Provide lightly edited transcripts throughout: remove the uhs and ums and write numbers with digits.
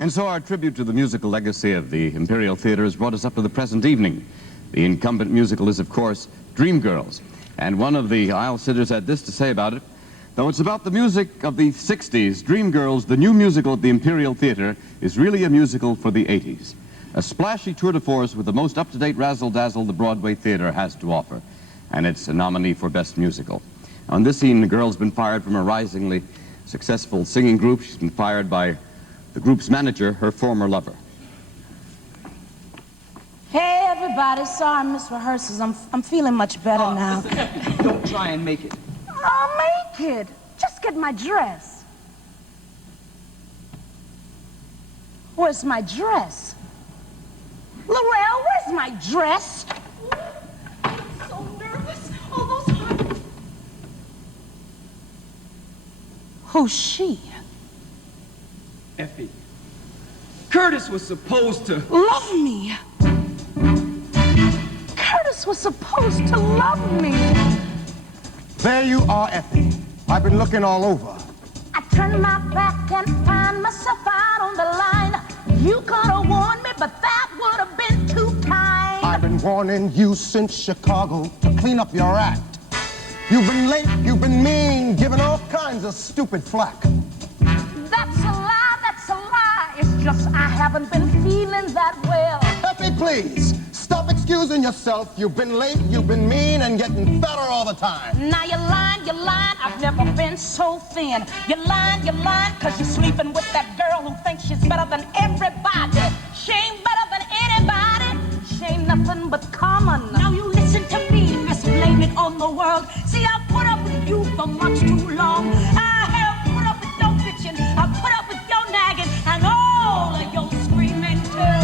And so our tribute to the musical legacy of the Imperial Theater has brought us up to the present evening. The incumbent musical is, of course, Dreamgirls. And one of the aisle sitters had this to say about it: though it's about the music of the 60s, Dreamgirls, the new musical at the Imperial Theater, is really a musical for the 80s. A splashy tour de force with the most up-to-date razzle-dazzle the Broadway theater has to offer. And it's a nominee for Best Musical. On this scene, the girl's been fired from a risingly successful singing group. She's been fired by the group's manager, her former lover. Hey, everybody. Sorry I missed rehearsals. I'm feeling much better now. Listen, don't try and make it. I'll make it. Just get my dress. Where's my dress? Laurel, where's my dress? I'm so nervous. All those hearts. Who's she? Effie. Curtis was supposed to... Love me. Curtis was supposed to love me. There you are, Effie. I've been looking all over. I turned my back and found myself out on the line. You could have warned me, but that would have been too kind. I've been warning you since Chicago to clean up your act. You've been late, you've been mean, giving all kinds of stupid flack. That's a lie, that's a lie. It's just I haven't been feeling that well. Effie, please, stop excusing yourself. You've been late, you've been mean, and getting fatter all the time. Now you're lying, I've never been so thin. You're lying, cause you're sleeping with that girl who thinks she's better than everybody. She ain't better than anybody. She ain't nothing but common. Now you listen to me, miss, blame it on the world. See, I've put up with you for much too long. I have put up with your bitching, I've put up with your nagging, and all of your screaming too.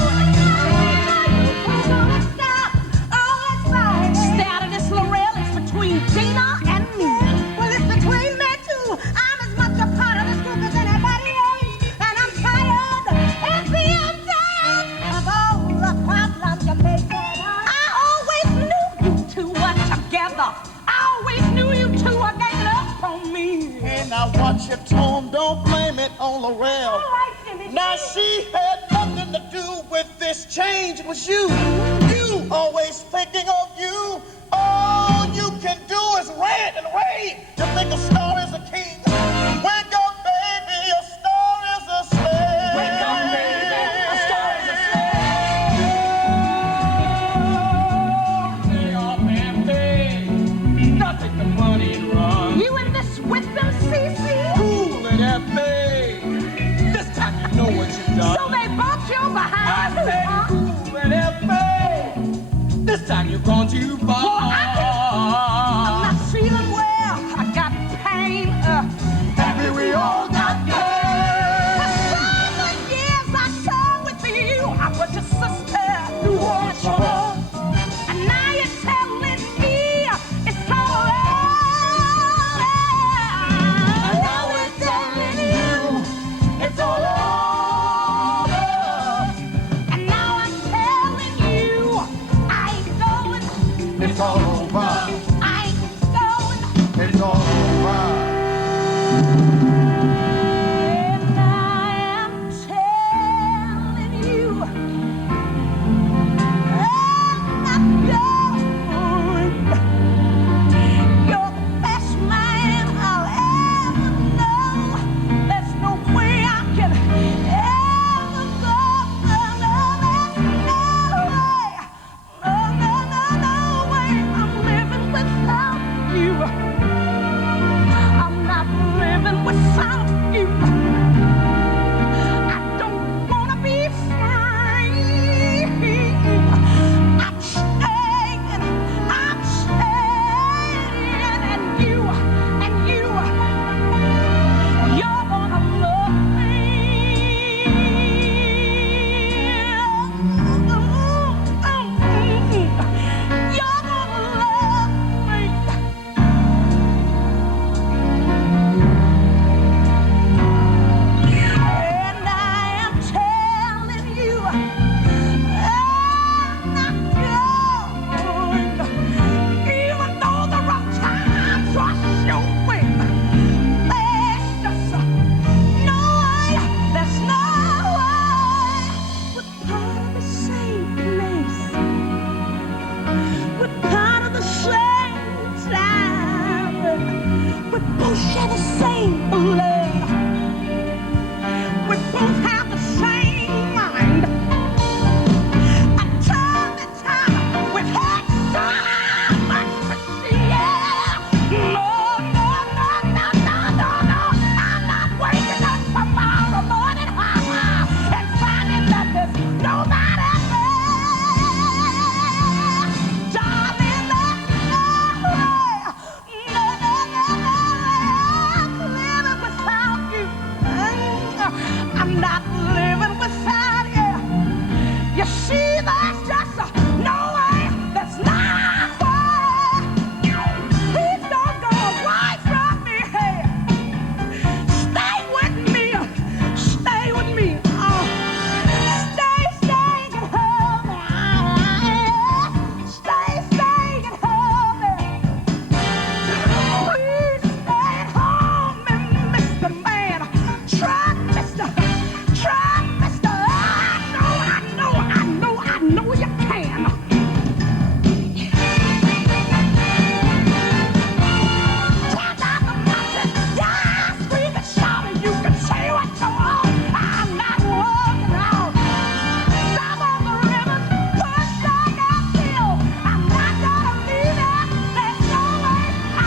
Stop! Oh, that's right. Stay out of this, Laurel. It's between Gina and me. Well, it's between me too. I'm as much a part of this group as anybody else, and I'm tired. Effie, I'm tired of all the problems you're making. I always knew you two were together. I always knew you two were ganging up on me. Hey, now watch your tone, don't blame it on Laurel. Now she had nothing to do with this change, it was you. You always thinking of you. All you can do is rant and rave. You think a star is a king. Wake up, baby, a star is a slave. Wake up, baby, a star is a slave. Lay off and pay. Now take the money and run. You in this with them, Cece? Cool it, Effie. This time you know what you've done. So they bought you I behind me, said huh? cool and Effie. This time you've gone too far. I'm not feeling well. I got pain. Effie, we all got For the years I shone with you, I was your sister. You were trouble. And now you're telling me it's all over. And now we're telling you it's all over. And now I'm telling you I ain't going. I'm not living without you. You see, there's just no way, there's not way. Please don't go away from me. Stay with me. Stay with me. Oh, stay and hold me. Stay and hold me. Please stay at home, Mr. Man. Try, mister. I know you can. Tear down the mountain, yeah, scream and shout, and you can say what you want. I'm not walking out. Stop on the river, push like uphill. I'm not gonna leave it. There's no way I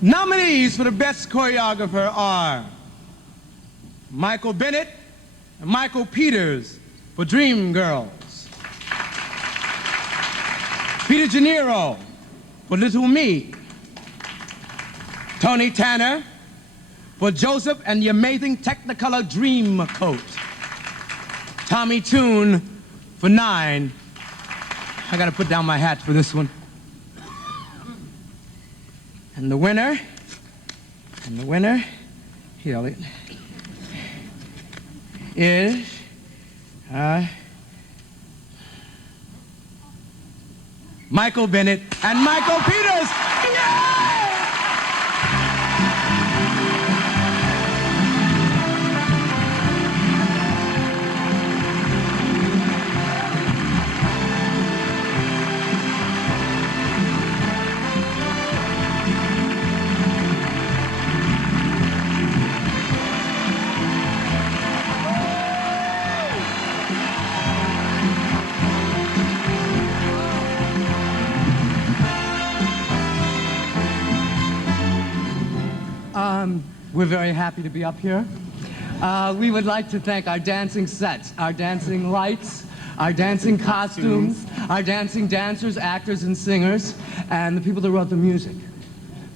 Nominees for the best choreographer are Michael Bennett and Michael Peters for Dreamgirls. Peter Gennaro for Little Me. Tony Tanner for Joseph and the Amazing Technicolor Dreamcoat. Tommy Tune for 9. I gotta put down my hat for this one. And the winner, heal it, is Michael Bennett and Michael Peters. Yeah! We're very happy to be up here. We would like to thank our dancing sets, our dancing lights, our dancing costumes, our dancing dancers, actors, and singers, and the people that wrote the music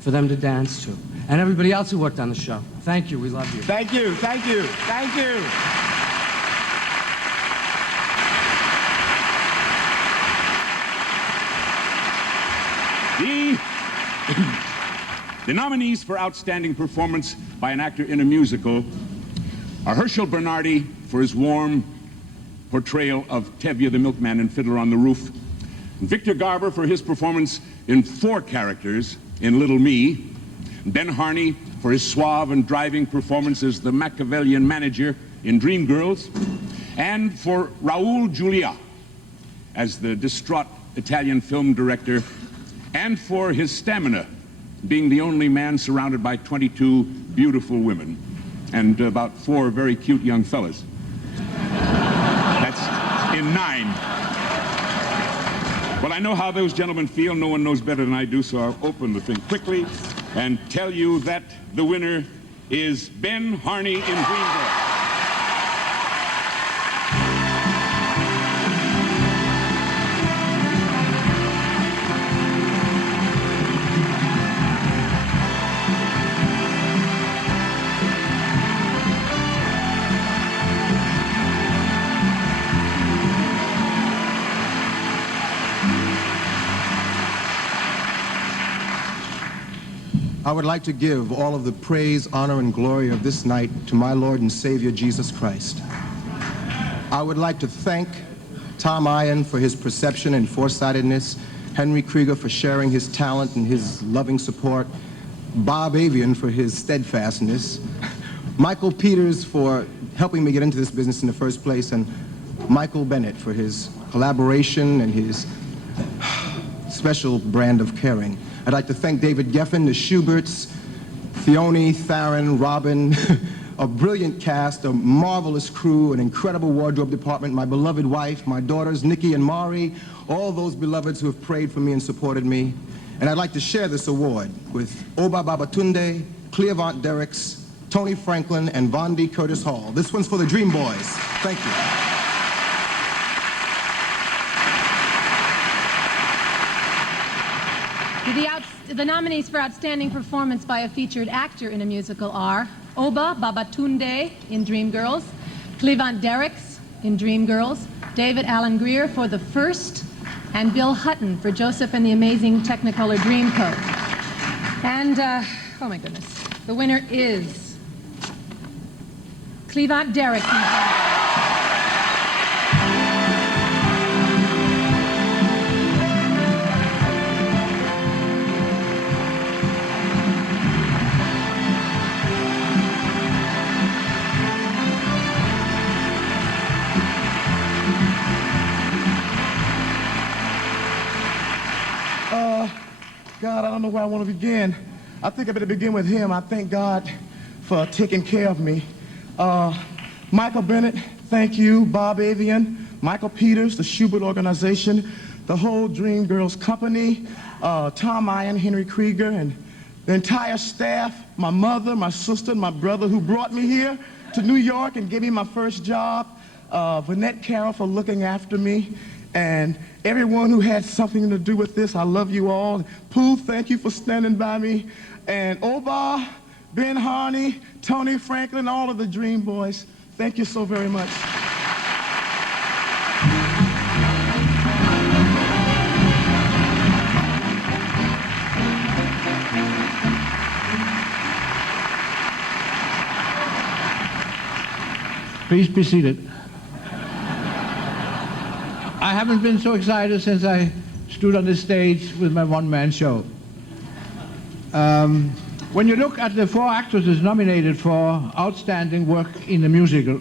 for them to dance to, and everybody else who worked on the show. Thank you. We love you. Thank you. Thank you. Thank you. The nominees for Outstanding Performance by an Actor in a Musical are Herschel Bernardi for his warm portrayal of Tevye the Milkman in Fiddler on the Roof, Victor Garber for his performance in 4 characters in Little Me, Ben Harney for his suave and driving performance as the Machiavellian manager in Dreamgirls, and for Raul Julia as the distraught Italian film director, and for his stamina, being the only man surrounded by 22 beautiful women and about 4 very cute young fellas. That's in 9. Well, I know how those gentlemen feel. No one knows better than I do, so I'll open the thing quickly and tell you that the winner is Ben Harney in Dreamgirls. I would like to give all of the praise, honor, and glory of this night to my Lord and Savior, Jesus Christ. I would like to thank Tom Ian for his perception and foresightedness, Henry Krieger for sharing his talent and his loving support, Bob Avian for his steadfastness, Michael Peters for helping me get into this business in the first place, and Michael Bennett for his collaboration and his special brand of caring. I'd like to thank David Geffen, the Schuberts, Theone, Theron, Robin, a brilliant cast, a marvelous crew, an incredible wardrobe department, my beloved wife, my daughters, Nikki and Mari, all those beloveds who have prayed for me and supported me. And I'd like to share this award with Oba Babatunde, Cleavant Derricks, Tony Franklin, and Vondi Curtis Hall. This one's for the Dream Boys. Thank you. The nominees for Outstanding Performance by a Featured Actor in a Musical are Oba Babatunde in Dreamgirls, Cleavant Derricks in Dreamgirls, David Alan Grier for The First, and Bill Hutton for Joseph and the Amazing Technicolor Dreamcoat. And, oh my goodness, the winner is Cleavant Derricks. God, I don't know where I want to begin. I think I better begin with him. I thank God for taking care of me. Michael Bennett, thank you. Bob Avian, Michael Peters, the Schubert Organization, the whole Dreamgirls company, Tom Ian, Henry Krieger, and the entire staff, my mother, my sister, and my brother who brought me here to New York and gave me my first job, Vanette Carroll for looking after me, and everyone who had something to do with this. I love you all. Pooh, thank you for standing by me. And Oba, Ben Harney, Tony Franklin, all of the Dream Boys, thank you so very much. Please be seated. I haven't been so excited since I stood on the stage with my one-man show. When you look at the 4 actresses nominated for outstanding work in a musical,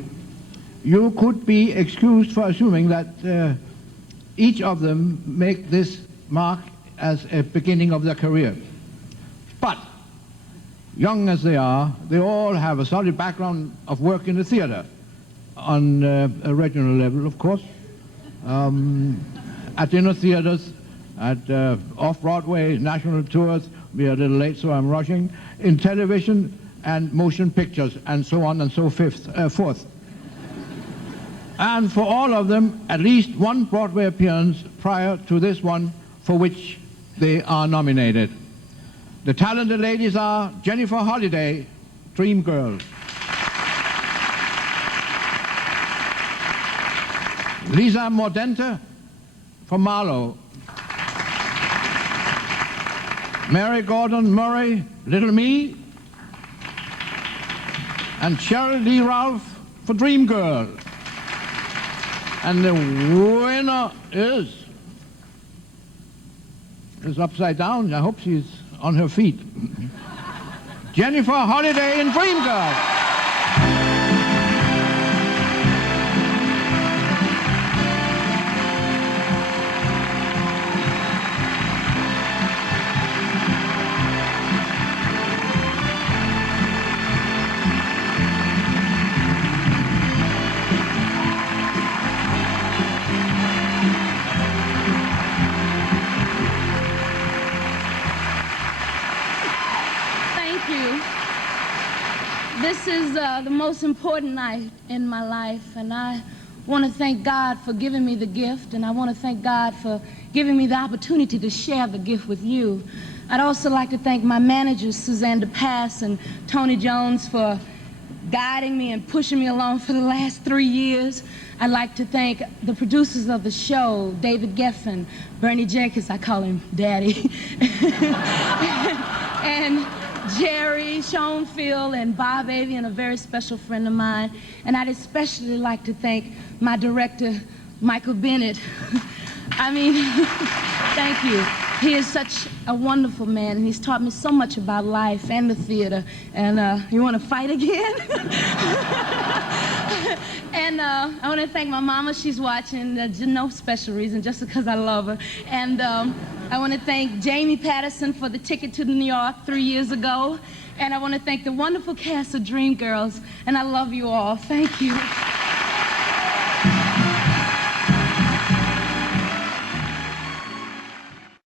you could be excused for assuming that each of them make this mark as a beginning of their career. But, young as they are, they all have a solid background of work in the theater, on a regional level, of course. At inner theaters, at off-Broadway national tours, we are a little late, so I'm rushing, in television and motion pictures, and so on and so forth. And for all of them, at least one Broadway appearance prior to this one for which they are nominated. The talented ladies are Jennifer Holliday, Dreamgirls; Lisa Mordente for Marlowe; Mary Gordon Murray, Little Me; and Cheryl Lee Ralph for Dreamgirl. And the winner is is upside down. I hope she's on her feet. Jennifer Holliday in Dreamgirls. This is the most important night in my life, and I want to thank God for giving me the gift, and I want to thank God for giving me the opportunity to share the gift with you. I'd also like to thank my managers, Suzanne DePass and Tony Jones, for guiding me and pushing me along for the last 3 years. I'd like to thank the producers of the show, David Geffen, Bernie Jenkins, I call him Daddy, and Jerry Schoenfield and Bob Avian, a very special friend of mine. And I'd especially like to thank my director, Michael Bennett. I mean, thank you. He is such a wonderful man, and he's taught me so much about life and the theater. And you want to fight again? And I want to thank my mama. She's watching. No special reason, just because I love her. And I want to thank Jamie Patterson for the ticket to New York 3 years ago. And I want to thank the wonderful cast of Dreamgirls. And I love you all. Thank you.